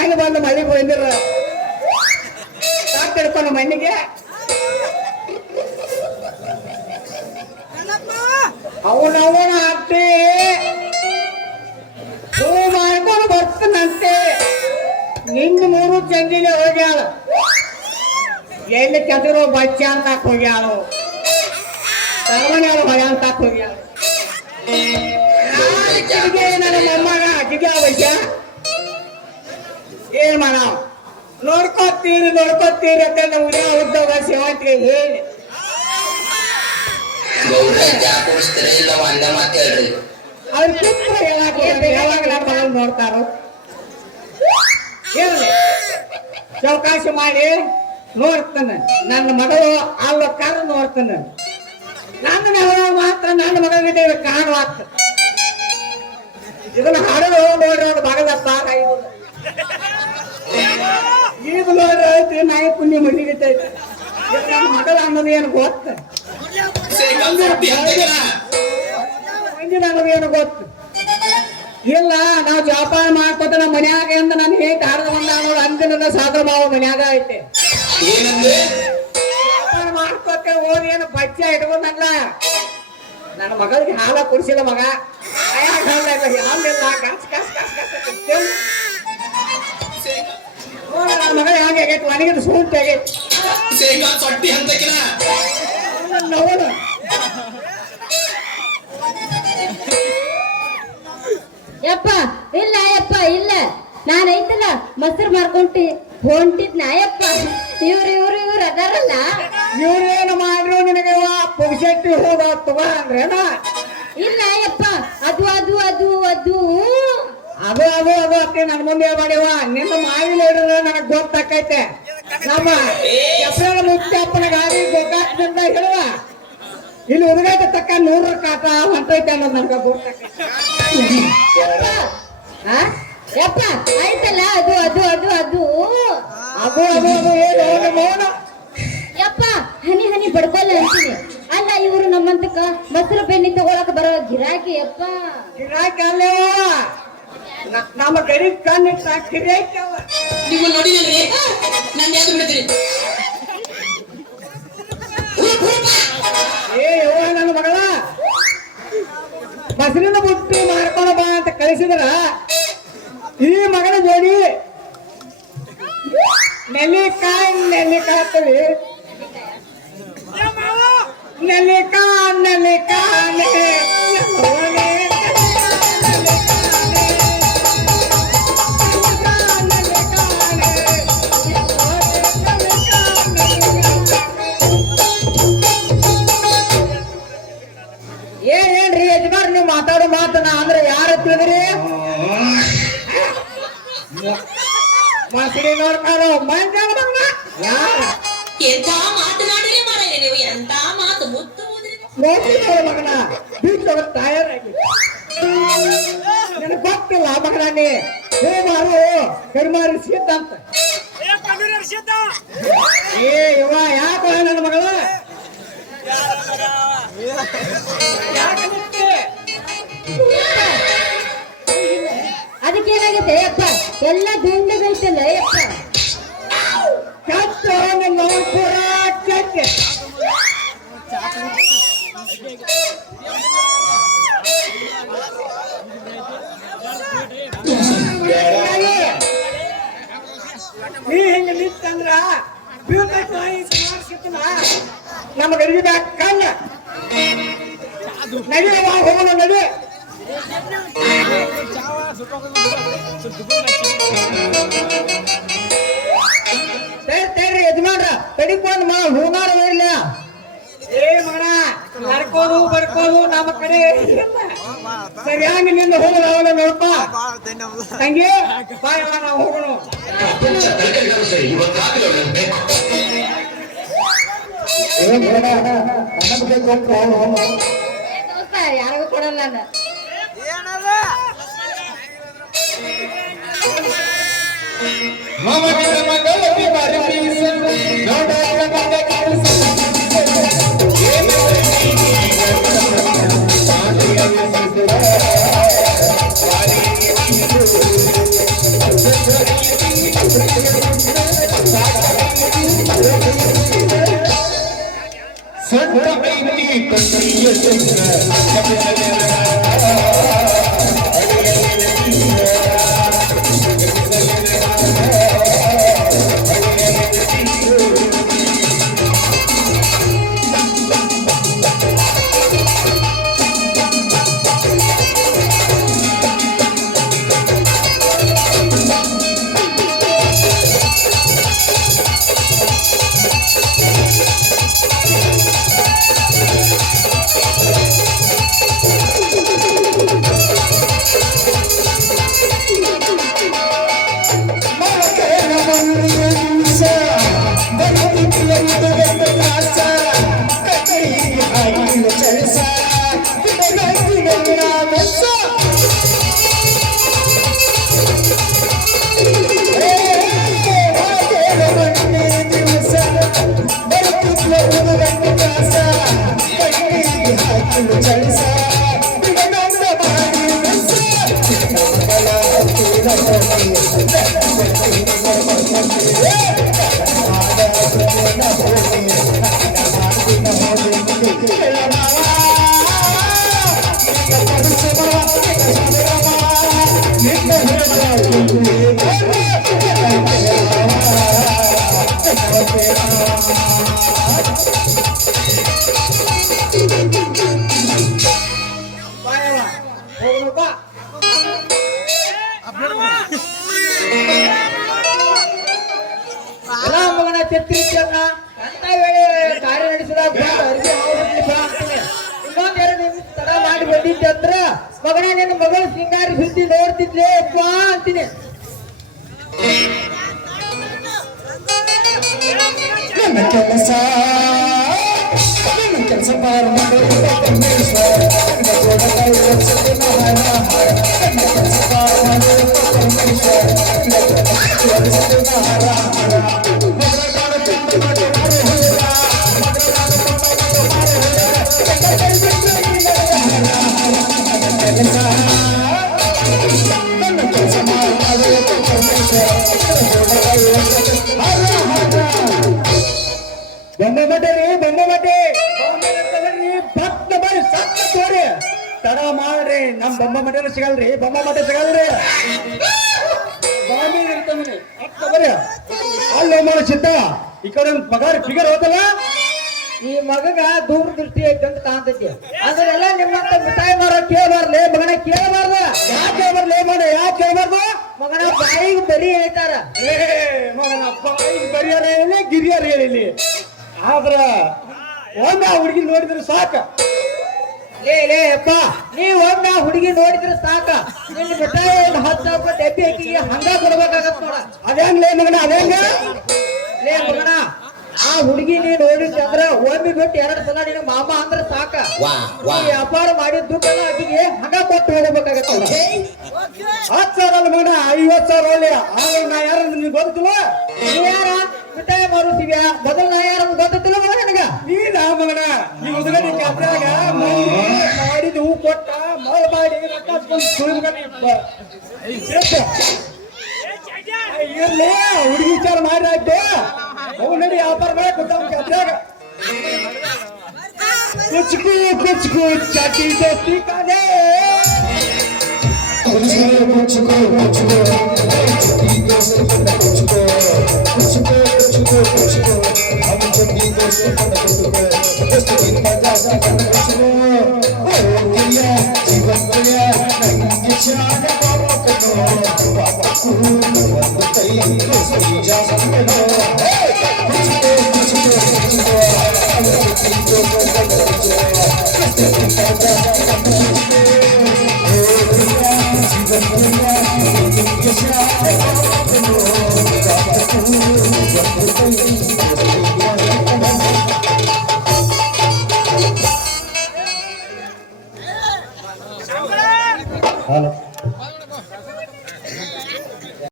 ಮನೆ ಬಂದು ಮಳೆ ಬಂದಿರ ಸಾಕ್ ತಿಳ್ಕೊಂಡು ಮಣ್ಣಿಗೆ ಅವನವನ ಅತ್ತೆ ಹೂ ಮಾಡ್ಕೊಂಡು ಬರ್ತನಂತೆ ನಿನ್ನ ಮೂರು ಚಂದಿಗೆ ಹೋಗ್ಯಾಳ ಎಲ್ಲಿ ಕೆದರೋ ಬಚ್ಚ ಅಂತ ಹೋಗ್ಯಾಳು ಸರ್ವಣ್ಯಾಳು ಭಯ ಅಂತ ಹೋಗ್ಯಾಳ ನನ್ನ ಮೊಮ್ಮಗ ಜಿಗ್ಯಾ ವೈಶ್ಯ ಏನ್ ಮಾಡಾವ ನೋಡ್ಕೋತೀರಿ ಅಂತ ಉಳಿಯ ಉದ್ಯೋಗ ಸೇವಂತಿಗೆ ಹೇಳಿ ಅವ್ರ ಚಿತ್ರ ಯಾವಾಗ ನಮ್ಮ ನೋಡ್ತಾರೋ ಹೇಳಿ ಚೌಕಾಶಿ ಮಾಡಿ ನೋಡ್ತಾನೆ ನನ್ನ ಮಗಳು ಅಲ್ಲ ಕರ್ ನೋಡ್ತಾನೆ ನನ್ನ ಮಾತ್ರ ನನ್ನ ಮಗಳಿಗೆ ಕಾಣು ಆಗ್ತದೆ ಇದನ್ನ ಹಾಡೋದು ನೋಡ್ರಿ ಅವ್ರು ಬಾಗಲಪ್ಪ ಈಗ ನೋಡ್ರಿ ನಾಯಿ ಪುಣ್ಯ ಮಡಿಗೈತೈತೆ ನನ್ನ ಮಗಳು ಅನ್ನೋದು ಏನು ಗೊತ್ತ ಅನ್ನೋದು ಏನು ಗೊತ್ತು ಇಲ್ಲ ನಾವು ಜೋಪಾನ ಮಾಡ್ಕೊತ ನಮ್ಮ ಮನ್ಯಾಗ ಅಂತ ನಾನು ಹೇಗೆ ಹಾಡ್ದ ಬಂದ ನೋಡು ಅಂದಿನ ಸಾಧನ ಮಾವ ಮನ್ಯಾಗ ಐತೆ ಜೋಪಾನ ಮಾಡ್ಕೊತ ಓದಿ ಏನು ಬಚ್ಚ ಇಟ್ಕೊಂಡಲ್ಲ ನನ್ನ ಮಗಳಿಗೆ ಹಾಲ ಕುಡಿಸಿದ ಮಗ ನನ್ನ ಮಗ ಹೇಗೆ ಮನೆಗೆ ಸೂಟ್ ಆಗೈತಿ ಯಪ್ಪ ಇಲ್ಲ ಯಪ್ಪ ಇಲ್ಲ ನಾನು ಐತಲ್ಲ ಮೊಸರು ಮಾರ್ಕೊಂಡಿ ಹೊಂಟಿದ್ನ ಯಪ್ಪ ಇವ್ರು ಅದಾರಲ್ಲ ಇವ್ರೇನು ಮಾಡ್ರು ನಿನಗೆ ಪುರುಷಟ್ಟಿ ಹೋದ ತಗೋ ಅಂದ್ರೇನ ಇಲ್ಲ ಯಪ್ಪ ಅದು ಅದು ಅದು ಅದು ಅದು ಅದು ಅದು ಅತ್ತೆ ನನ್ನ ಮುಂದೆ ಮಾಡ್ಯವ ನಿನ್ನ ಮಾವಿನ ಹಿಡಿದ್ರೆ ನನಗ್ ಗೊತ್ತಾಕೈತೆ ನಮ್ಮ ಎಪ್ರಿಲ್ ಮುತ್ತಪ್ಪನ ಗಾಡಿ ಗೋಕಾಕ್ನಿಂದ ಹೇಳುವ ಇಲ್ಲಿ ಹುಡುಗಾಟ ತಕ್ಕ 100 ಕಾಟ ಹೊಂಟೈತೆ ಅನ್ನೋದು ನನಗೆ ಗೊತ್ತಾಕೈತೆ ಯಪ್ಪ ಆಯ್ತಲ್ಲ ಅದು ಅದು ಅದು ಅದು ಅದು ಅದು ಅದು ಏನು ಮೌನ ಯಪ್ಪ ಹನಿ ಹನಿ ಬಡ್ಕೊಲ್ಲ ಅಂತೀನಿ ಅಲ್ಲ ಇವರು ನಮ್ಮಂತಕ್ಕ ಮೊಸರು ಬೆಣ್ಣೆ ತಗೊಳಕ ಬರೋ ಗಿರಾಕಿ ಯಪ್ಪ ಗಿರಾಕಿ ಅಲ್ಲೇ ನಮ್ಮ ಗರೀಬ್ ಕಣ್ಣು ಗಿರಾಕಿ ಅವ ನೀವು ನೋಡಿದ್ರಿ ನಾನು ಯಾಕೆ ಬಿಡ್ತೀರಿ ಯವ್ವ ನನ್ನ ಮಗಳ ಮೊಸರಿನ ಬುಟ್ಟಿ ಮಾರ್ಕೊಂಡು ಬಾ ಅಂತ ಕಳಿಸಿದ್ರ ಈ ಮಗನ ಜೋಡಿ ನೆಲ್ಲಿಕಾಯಿ ಹಾಕ್ತವಿ ಏನ್ರಿ ಯಜಮಾನ್ ನೀವು ಮಾತಾಡೋ ಮಾತನ ಅಂದ್ರೆ ಯಾರು ತಿಳಿದ್ರಿ ಮಸರಿ ನೋಡ್ತಾರೋ ಮಂಜಾನ ಮಗನ ಎಂತ ಮಾತನಾಡಿರಿ ಮಾರಾಯ ನೀವು ಎಂತ ಮಾತು ಮುತ್ತು ನೋಡ್ತಿದ್ದೋ ಮಗನ ಬೀಚ್ ತಯಾರಾಗಿ ನನಗೆ ಗೊತ್ತಿಲ್ಲ ಮಗನ ನೀ ಮಾರು ಕರ್ಮಾರಿ ಸಿದ್ಧ ಅಂತ ಇವ ಯಾಕ ನನ್ನ ಮಗಳ ಅದಕ್ಕೇನಾಗೈತೆ ಯಪ್ಪ ಎಲ್ಲ ದುಂಡಗೈತಲ್ಲ ಯಪ್ಪ ಕೆಟ್ಟ ನನ್ನ ಪೂರ ಕೆಟ್ಟ ನೀ ಹಿಂಗ ನಿಂತಂದ್ರ ನಮ್ಮ ಗಡಿಗೆ ಕಣ್ಣ ನಡಿಯವ ಹೋಗೋಣ ನಡಿ ತೇರಿ ಯಜಮಾನ್ರ ತಡಿಕೊಂಡ್ ಹೂನಾರ ಇಲ್ಲ ಏ ಮಗನ ನಡ್ಕೋದು ಬರ್ಕೋದು ನಮ್ಮ ಕಡೆ ಸರಿಯಾಗಿ ನಿಂದ ಹೋಗೋದು ಅವನ ನೋಡಪ್ಪ ತಂಗಿ ಬಾಯ್ ನಾವು ಹೋಗೋಣ ಯಾರಿಗೂ ಕೊಡಲ್ಲ ನಾನು ಮಗನ ಛತ್ರಿ ಅಂತ ವೇಳೆ ಕಾರ್ಯ ನಡೆಸಿದಾಗ ಇನ್ನೊಂದೆರಡು ನಿಮಿಷ ತಡ ಮಾಡಿ ಬಂದಿದ್ದೆ ಅಂದ್ರ ಮಗನ ನಿನ್ನ ಮಗಳು ಸಿಂಗಾರಿ ಸುದ್ದಿ ನೋಡ್ತಿದ್ಲೇ ಅಪ್ಪ ಅಂತೀನಿ ಕೆಲಸ ತಡ ಮಾಡ್ರಿ ನಮ್ ಬೊಮ್ಮ ಮಠ ಸಿಗಲ್ರಿ ಬೊಮ್ಮ ಮಠ ಸಿಗಲ್ರಿ ಅಲ್ಲಿ ಚಿತ್ತ ಈ ಕಡೆ ಪಗಾರ ಫಿಗರ್ ಹೋದಲ್ಲ ಈ ಮಗಗ ದೂರದೃಷ್ಟಿ ಐತಿ ಅಂತ ಕಾಣ್ತೈತಿ ಅದನ್ನೆಲ್ಲ ನಿಮ್ಮಂತ ಮಿಠಾಯಿ ಮಾರೋ ಕೇಳಬಾರ್ಲೆ ಮಗನ ಕೇಳಬಾರ್ದು ಯಾಕೆ ಕೇಳಬಾರ್ಲೆ ಮಗನ ಯಾಕೆ ಕೇಳಬಾರ್ದು ಮಗನ ಬಾಯಿಗೆ ಬರಿ ಹೇಳ್ತಾರ ಮಗನ ಬಾಯಿಗೆ ಬರಿಯಾರ ಹೇಳಿ ಗಿರಿಯಾರ ಹೇಳಿ ಆದ್ರ ಒಮ್ಮೆ ಆ ಹುಡುಗಿ ನೋಡಿದ್ರೆ ಸಾಕ ಲೇ ಅಪ್ಪ ನೀವ್ ಒಮ್ಮೆ ಆ ಹುಡುಗಿ ನೋಡಿದ್ರೆ ಸಾಕ ನಿನ್ನ ಮಿಠಾಯಿ 10,000 ರೂಪಾಯಿ ಡಬ್ಬಿ ಹಾಕಿ ಹಂಗ ಕೊಡ್ಬೇಕಾಗತ್ತ ನೋಡ ಅದೇಂಗ್ಲೇ ಮಗನ ಅದೇಂಗ ಲೇ ಮಗನ ಆ ಹುಡುಗಿ ನೀ ನೋಡಿದ್ದೆ ಅಂದ್ರ ಒಮ್ಮೆ ಬಿಟ್ಟು 2 ಸಲ ನಿನ್ನ ಮಾಮ ಅಂದ್ರ ಸಾಕ ವ್ಯಾಪಾರ ಮಾಡಿದ ದುಡ್ಡನ್ನ ಆಕಿಗೆ ಹಣ ಕೊಟ್ಟು ಹೋಗ್ಬೇಕಾಗತ್ತ 10,000 ಅಲ್ಲ ಮಗನ 50,000 ಒಳ್ಳೆ ನಾ ಯಾರು ನಿನ್ಗೆ ಗೊತ್ತಿಲ್ಲ ನೀ ಯಾರ ಮಿಠಾಯಿ ಮಾರುತ್ತೀವ್ಯಾ ಮೊದಲು ನಾ ಯಾರು ಗೊತ್ತಿಲ್ಲ ಮಗ ನನಗ ನೀನ ಮಗನ ಈ ಹುಡುಗನ ಕ್ಯಾಪ್ರಾಗ ಮಾಡಿದ ಹೂ ಕೊಟ್ಟ ಮಳ ಮಾಡಿ ಇರ್ಲಿ ಹುಡುಗಿ ವಿಚಾರ ಮಾಡಿ ಆಯ್ತು ಅವು ನಡಿ ವ್ಯಾಪಾರ ಮಾಡಿ ಕೊಟ್ಟ ಕ್ಯಾಪ್ರಾಗ ಕುಚ್ಕು ಚಾಟಿ ದೋಸ್ತಿ ಕಾಲೇ जीवन Yes,